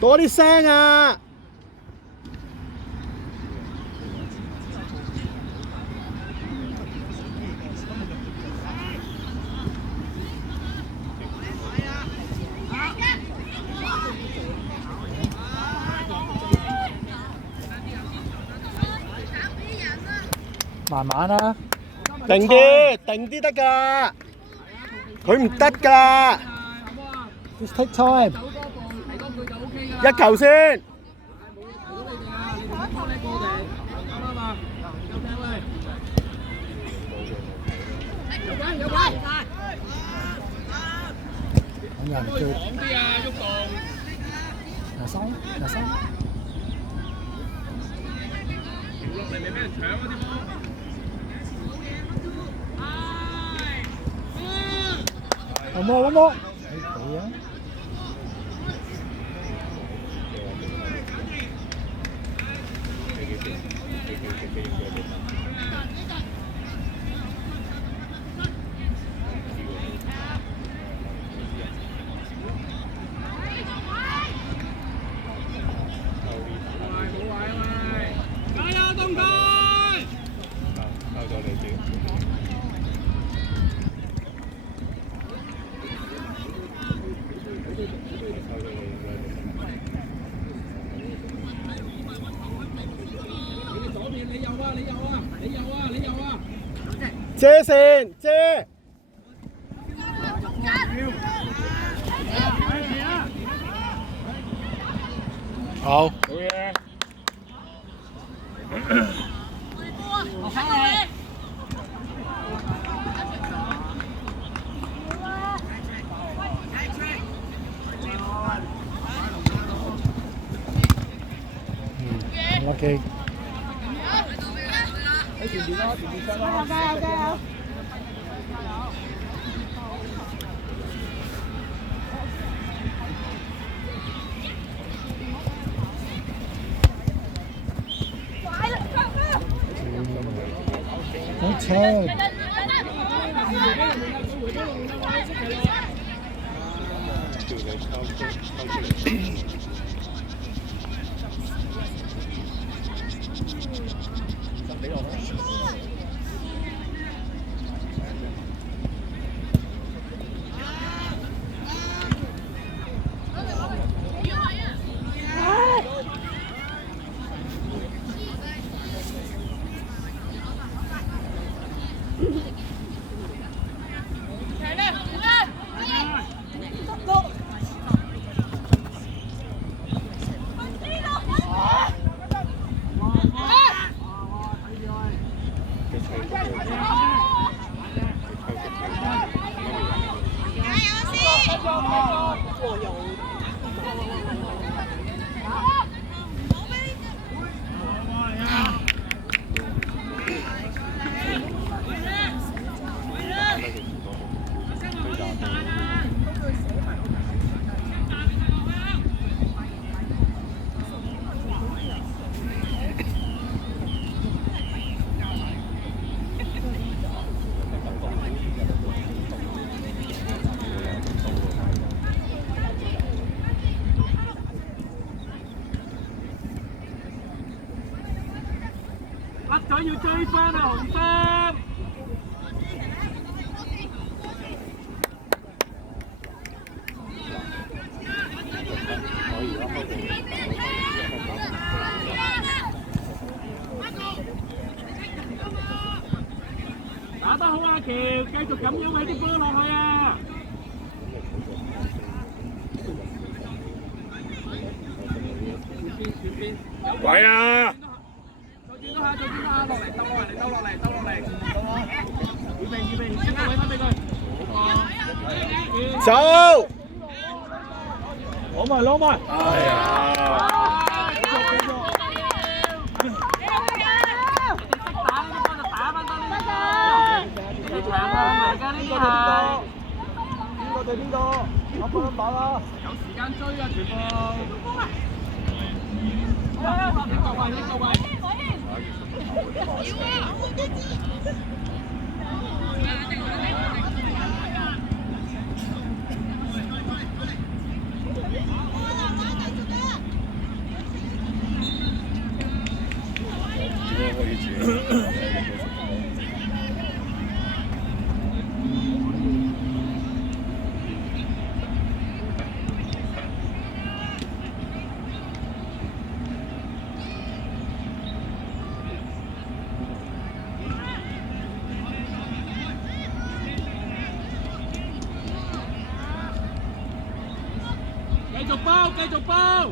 多啲聲啊！慢慢啦，定啲得㗎，佢唔得㗎。Just take time。一球先。揾人叫。拿收，拿收。One more。俾啊！遮線，遮。好。好嘢。OK。加油！好車。甩咗要追翻啊，紅衫！打得好阿喬，繼續咁樣喺啲波落去啊！喂啊！再轉多下，落嚟，兜落嚟，預備，一個位分俾佢。走！攞埋。哎呀！打翻多呢啲，你長項嚟㗎呢啲係。邊個對邊個？攞分把啦！有時間追啊，全部。呢個位。續包，繼續包。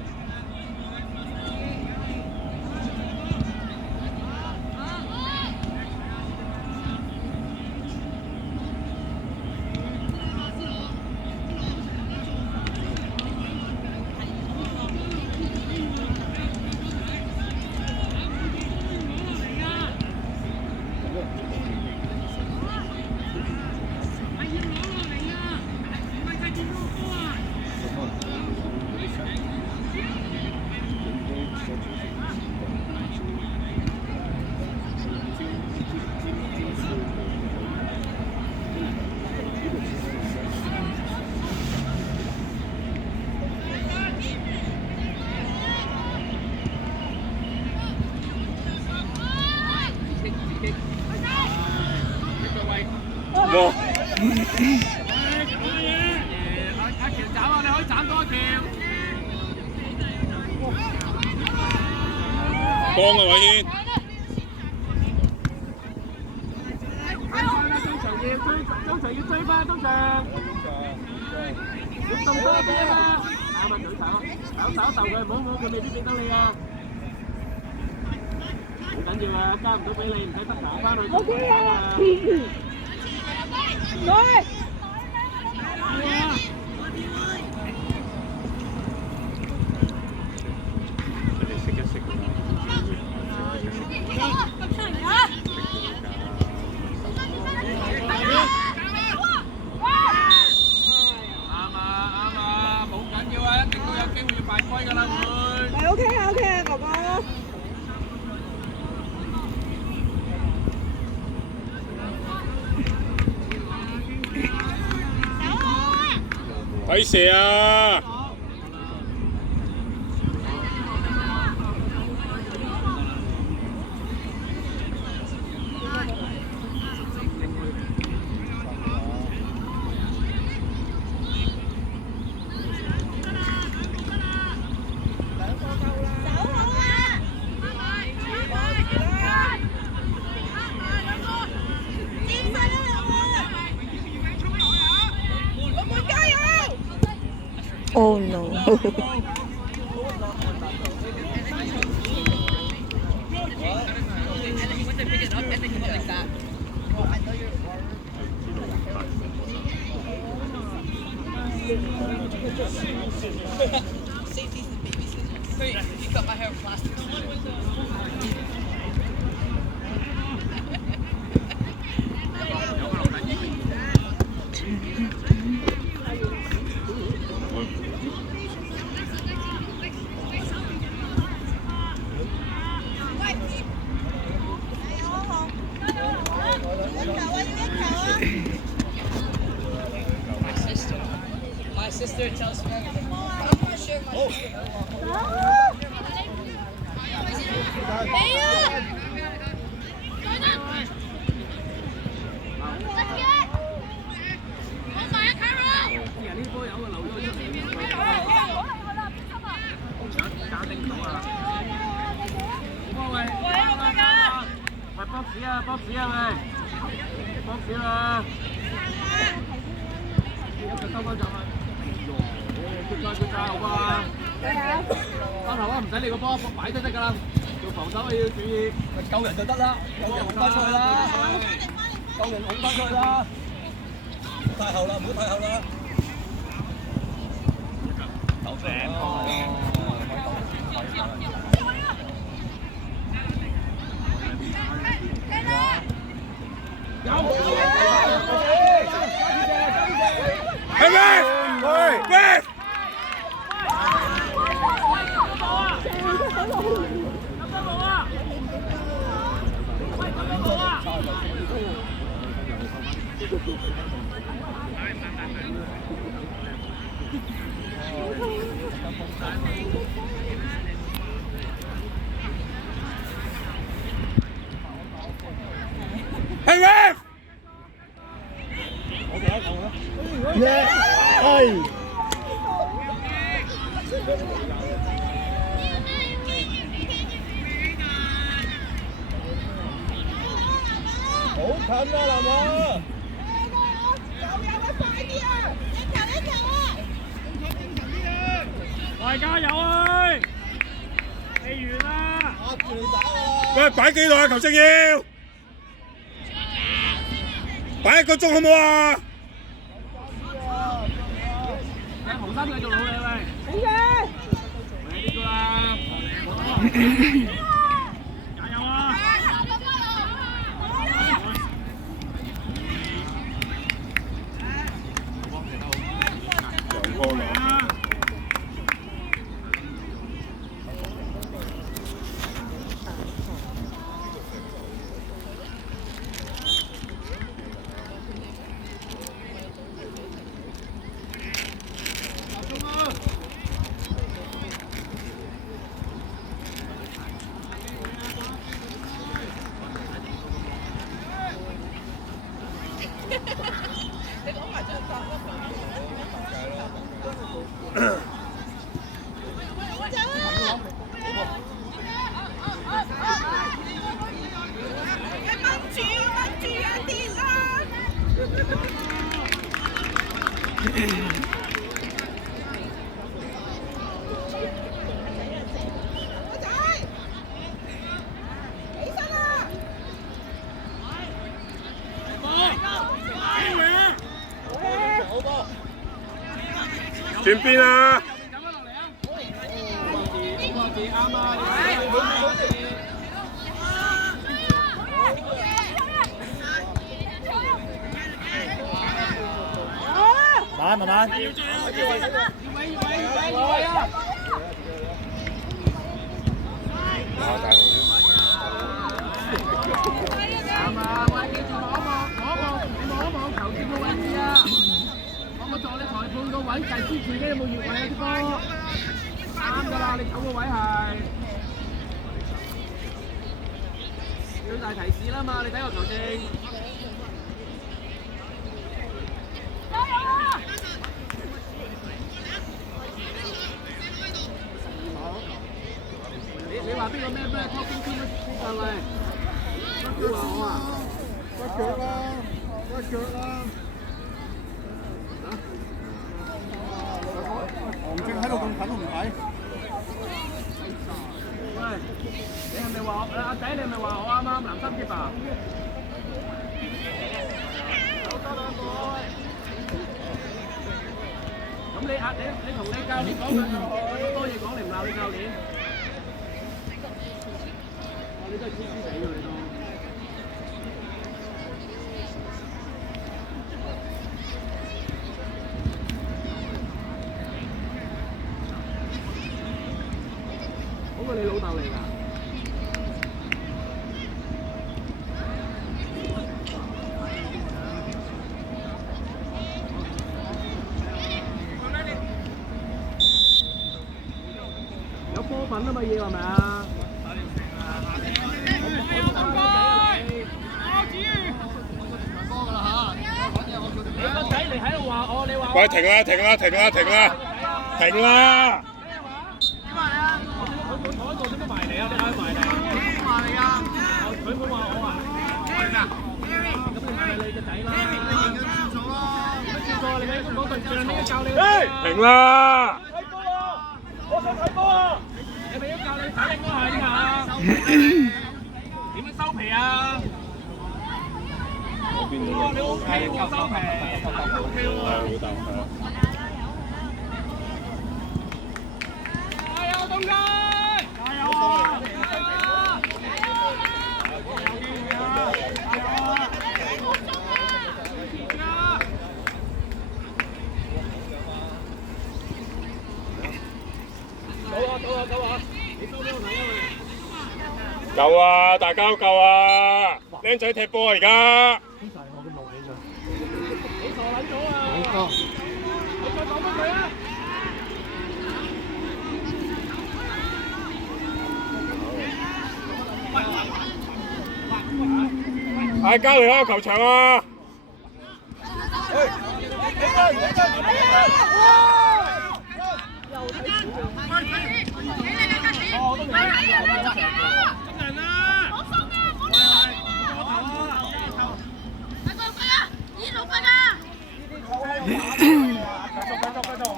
哇！阿喬斬啊！你可以斬多一條。幫啊，偉軒！中場要追翻，中場要動多啲啊嘛！啱啊，舉手佢，唔好佢未必俾到你啊！唔緊要啊，交唔到俾你，唔使得打翻去。OK 啊！睇射啊！Oh no. He cut my hair with plastic. My sister tells me everything. I'm not sure my sister. box 啊 box 啊喂 box 啊，一個收翻走啊！good try 好啊！翻頭啊，唔使你個波擺都得㗎啦，做防守要注意，救人就得啦，救人拱翻出去啦，救人拱翻出去啦，唔好太後啦，唔好太後啦。手正係咪？喂！係咪？耶！係。好近啊，南華！有啊，快啲啊！一球啊！大加油啊！未完啦！喂，擺幾耐啊？球證要擺1個鐘好唔好啊？紅衫繼續努力喂！頂住！快啲啦！加油啊！轉邊啊！慢慢慢。判個位就係支持呢，有冇越位啊啲波？啱㗎啦，你走個位係最大提示啦嘛，你睇個球證。加油啊！你話邊個咩咩 talking team 係咪？你話我啊？屈腳啦，屈腳啦！黃正喺度咁近都唔睇。喂，你係咪話阿仔？你係咪話我啱啱藍心接啊？好多兩個。咁你同你教練講緊，有多嘢講，你唔鬧你教練？你都係黐黐地㗎你都。嗰個你老豆嚟㗎？有波粉啊嘛要係咪啊？你個仔嚟喺度話我，你話喂，停啦停啦停啦停啦停啦！我喺度點解埋嚟啊？你嗌埋嚟？埋嚟啊！佢冇話我啊？係㗎。咁你係咪你個仔啦？你認咗輸咗咯？輸咗，你喺香港隊上呢個教你。停啦！睇波啊！我想睇波啊！你咪要教你睇應該係啊？點樣收皮啊？哇！你 OK 喎，收皮 OK 喎。係好大係啊！加油，東哥！加油啊！夠啊！大家都夠啊！僆仔踢波而家。你傻撚咗啊！你再講翻佢啊！大家嚟開個球場啊！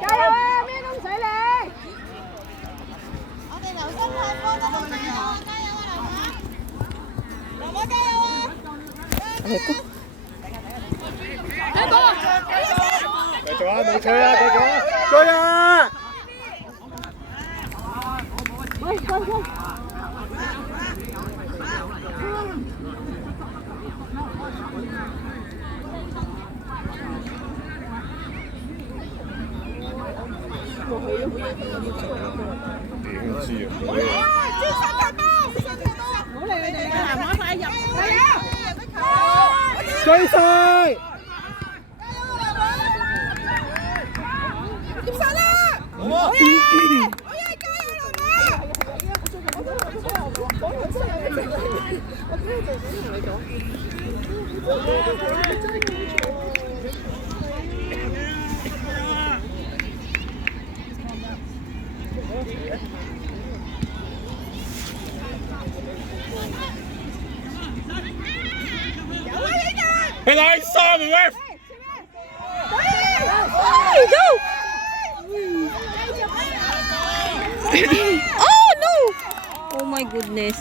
加油啊！咩都唔使理。繼續啊，未吹啊，繼續啊，追啊！點知啊？追晒！Hey, nice song, ref! Oh no! Oh my goodness.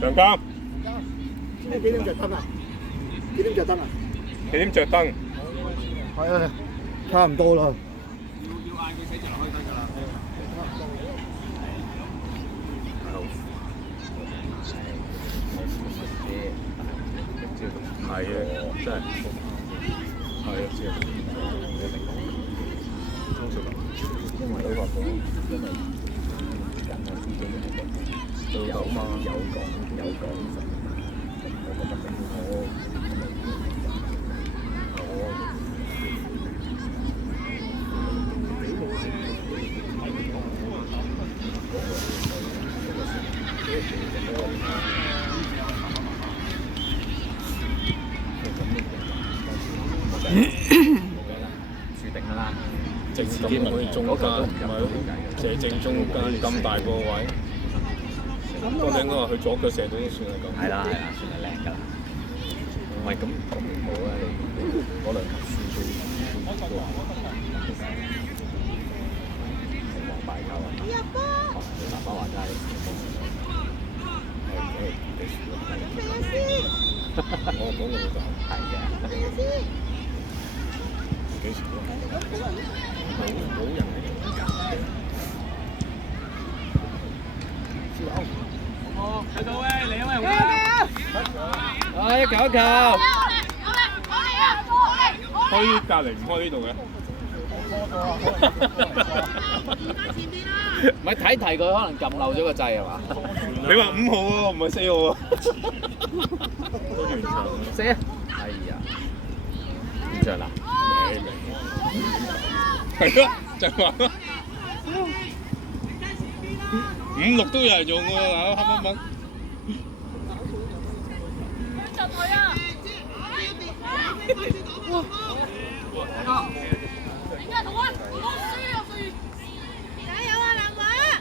長監，幾點着燈啊？幾點着燈啊？幾點着燈？係啊，差唔多啦。要嗌佢寫字樓開燈㗎啦。係啊，真係係啊，知啊。因為老實講，因為人啊，做到嘛，有講，我覺得政府注定啦，正中間，咪咯，射正中間咁大個位，我哋應該話佢左腳射到都算係咁。係啦，算係靚㗎啦。唔係咁好啊！你嗰兩球輸咗，黃牌球啊！爸爸話齋，我講嘅就係嘅。幾時冇人睇到喂，嚟啊喂！啊！一球一球。開隔離唔開呢度嘅。唔係睇題佢可能撳漏咗個掣係嘛？你話5號喎，唔係4號喎。都完場啦。4啊！哎呀，完場啦。係咯，就係話5、6都有人用喎，嗱，黑蚊蚊。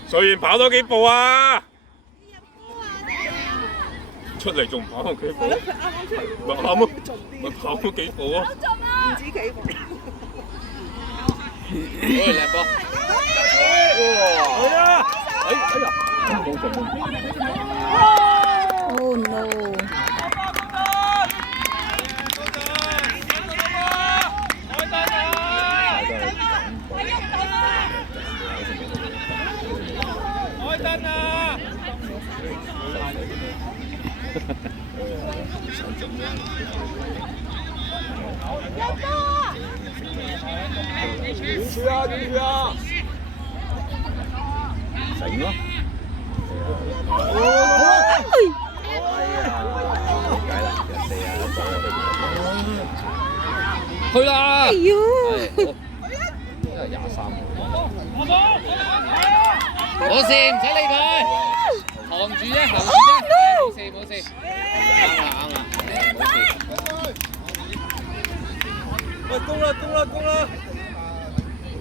瑞元跑多幾步啊！出嚟仲跑幾步？係咯，佢啱啱出嚟。咪啱咯，咪跑咗幾步啊？唔止幾步。哎，靚波！係啊！哎呀，高上。 Oh no.去啦！哎呦！真係23。冇事，唔使理佢，扛住啫，行住啫，冇事。啱啦，冇事。喂，攻啦，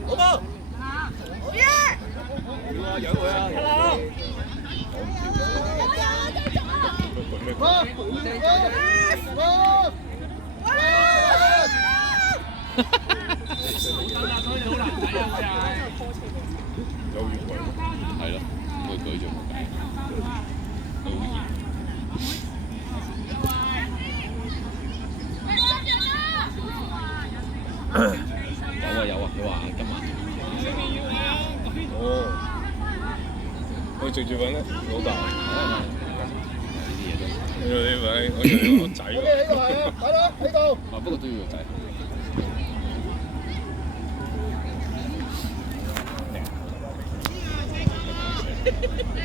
好冇？有佢啊！有越軌，係咯，會舉咗冇計。有啊，佢話今晚。哦，我直接揾老豆。呢位我仔。喺度。不過都要個仔。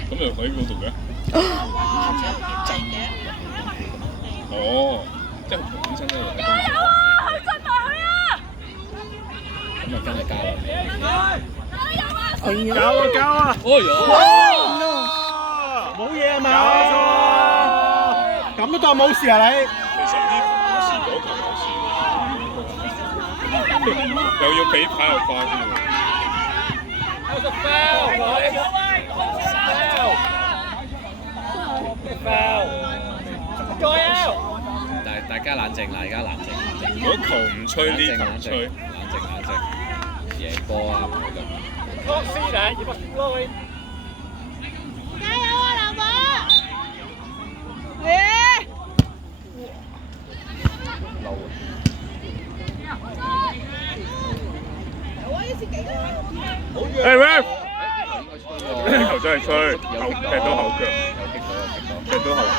咁又喺嗰度嘅？哦，即係本身咧就喺度。咁啊，真係加啦！交啊！哎呀！冇嘢啊嘛？咁都當冇事啊你？其實呢球有事，嗰球有事，又要比跑又快啲喎。大家冷靜啦，而家冷靜。嗰球唔吹，呢球唔吹。冷靜，贏波啊！唔好咁。加油啊，藍寶！誒喂！呢球真係吹，踢到後腳，踢到後腳。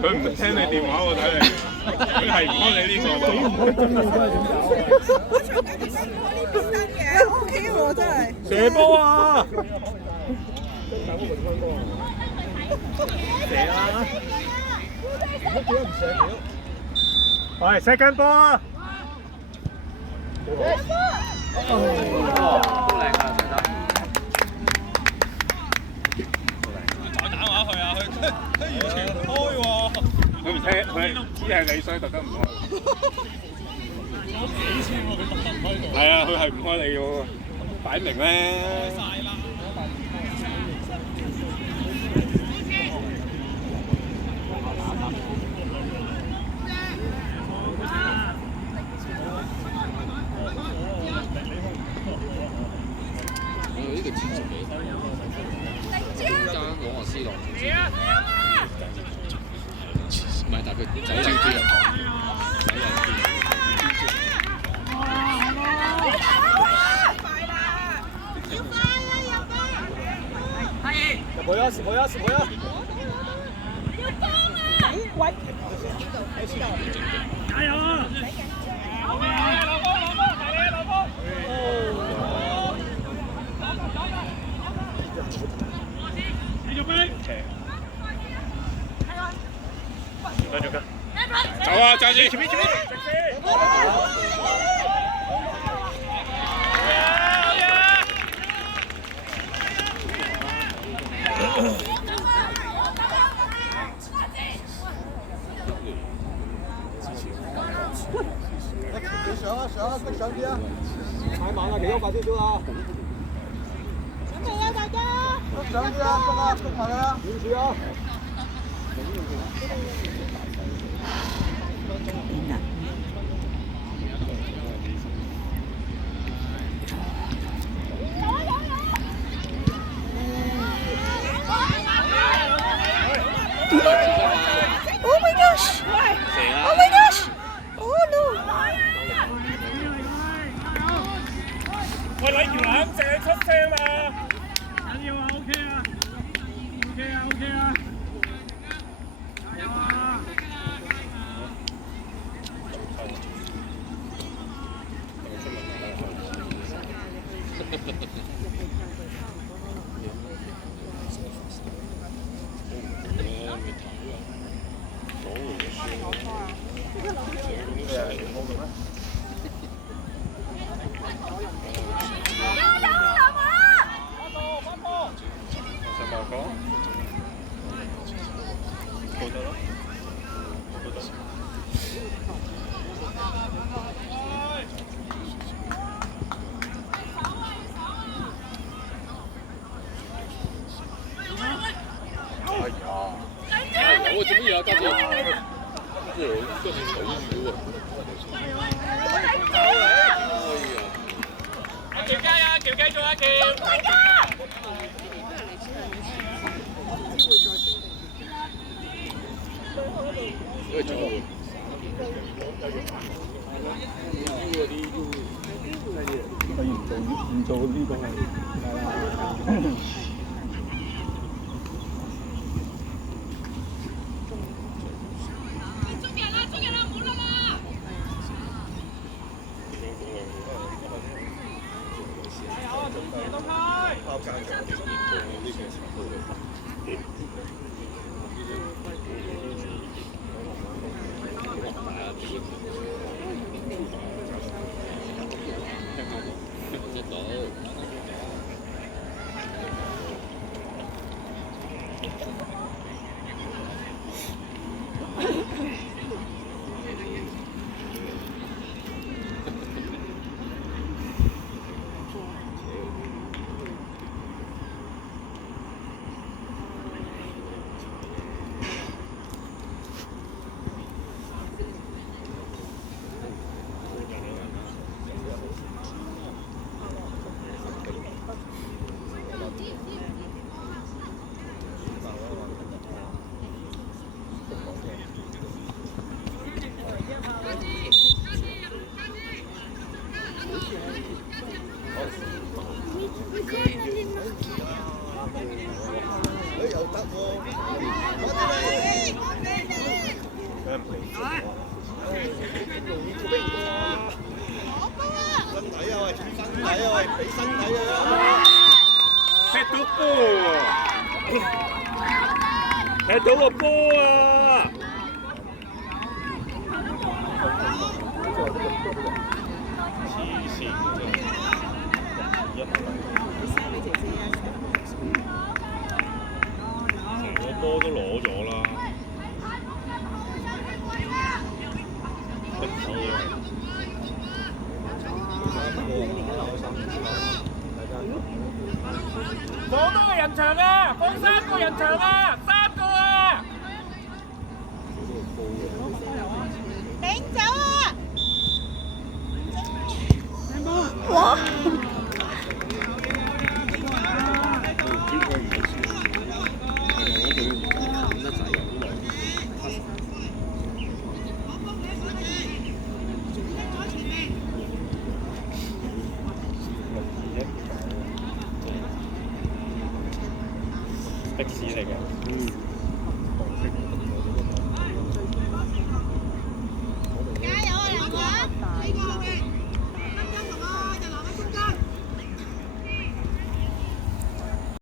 佢唔聽你電話喎，睇嚟，佢係唔開你呢個。 OK 喎，真係。射波啊！射啊！喂 ，second 波啊！佢唔聽，佢只係你，所以特登唔開。係啊，佢係唔開你嘅，擺明咧。呢個千十幾，爭攞個斯諾。唔係，但係佢仔有啲人。冇啊！加油啊！走啊，揸住！上啲啊！太慢啦，企多快少少啦！準備啦，大上啲啊，篤啊，篤埋啦，點住啊！Oh my gosh! Oh my gosh! Oh no! 喂，禮條冷靜出聲嘛！緊要啊 ，OK 啊，OK 啊，OK 啊！加油啊！我做乜嘢啊？家姐，哇！真係手語喎！阿喬加啊，喬繼續啊，喬！大家！因為做換。唔做呢個係。踢到波喎！踢到個波啊！黐線真係，成個波都攞咗啦！不止啊！放多個人場啊！放3個人場啊！3個啊！頂走啊！哇！的士嚟嘅。